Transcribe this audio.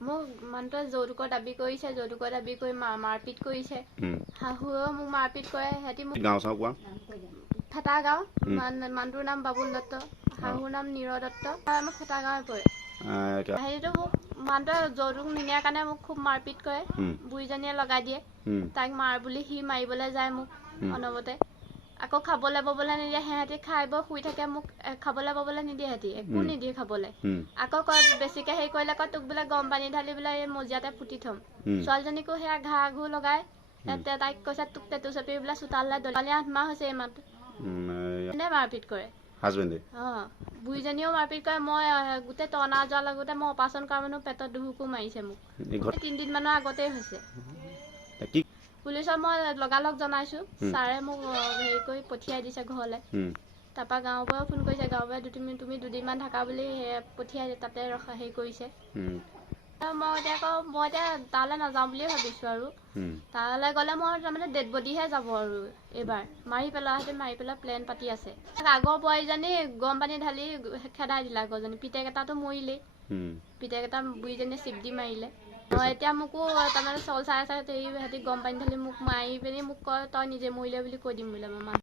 মোক মানুহটোৱে যৌতুকৰ দাবী কৰিছে, যৌতুকৰ দাবী কৰি মাৰপিট কৰিছে। শাহুৱেও মোক মাৰপিট কৰে। সিহঁতি মোক গাঁও চাওঁ কোৱা ফেটা গাঁও, মানুহটোৰ নাম বাবুল দত্ত, শাহুৰ নাম নীৰ দত্ত, মোক ফেটা গাঁৱে পৰে। হেৰিটো মোক মানুহটোৱে যৌতুক নিনিয়াৰ কাৰণে মোক খুব মাৰপিট কৰে। বুঢ়ীজনীয়ে লগাই দিয়ে, তাইক মাৰ বুলি সি মাৰিবলৈ যায় মোক অনবৰতে। আকৌ খাবলৈ ববলৈ নিদিয়ে, সিহঁতি খাই বৈ শুই থাকে, মোক খাবলৈ ববলৈ নিদিয়ে, সিহঁতি একো নিদিয়ে খাবলৈ। আকৌ কয় বেছিকৈ হেৰি কৰিলে কয় তোক বোলে গৰম পানী ঢালি বোলে এই মজিয়াতে পুতি থ'ম। ছোৱালীজনীকো সেয়া ঘাঁ ঘূৰ লগাই তাইক কৈছে তোক টেটু চেপি বোলে চোতাললৈ দলিয়াই 8 মাহ হৈছে এই মাহটো। এনে মাৰপিট কৰে হাজবেণ্ডে। বুঢ়ীজনীয়েও মাৰপিট কৰে। মই গোটেই টনা যোৱাৰ লগতে মই অপাৰেশ্যন কৰা মানুহ পেটত দুহুকো মাৰিছে মোক। 3 দিনমানৰ আগতেই হৈছে। পুলিচত মই লগালগ জনাইছোঁ, ছাৰে মোক হেৰি কৰি পঠিয়াই দিছে ঘৰলৈ। তাৰপৰা গাঁৱৰ পৰাও ফোন কৰিছে, গাঁৱৰ পৰা তুমি 2 দিনমান থাকা বুলি পঠিয়াই তাতে হেৰি কৰিছে। মই এতিয়া তালৈ নাযাওঁ বুলিয়ে ভাবিছোঁ আৰু তালৈ গ'লে মই তাৰমানে ডেড বডিহে যাব আৰু এইবাৰ মাৰি পেলাই প্লেন পাতি আছে। আগৰ বোৱাৰীজনী গৰম পানী ঢালি খেদাই দিলে, আগৰজনী পিতেক এটাতো মৰিলেই, পিতেক এটা বুঢ়ীজনীয়ে চিপ দি মাৰিলে। এতিয়া মোকো তাৰমানে চল চাই সিহঁতি গৰম পানী ঢালি মোক মাৰি পিনি মোক কয় তই নিজে মৰিলে বুলি কৈ দিম বোলে মই।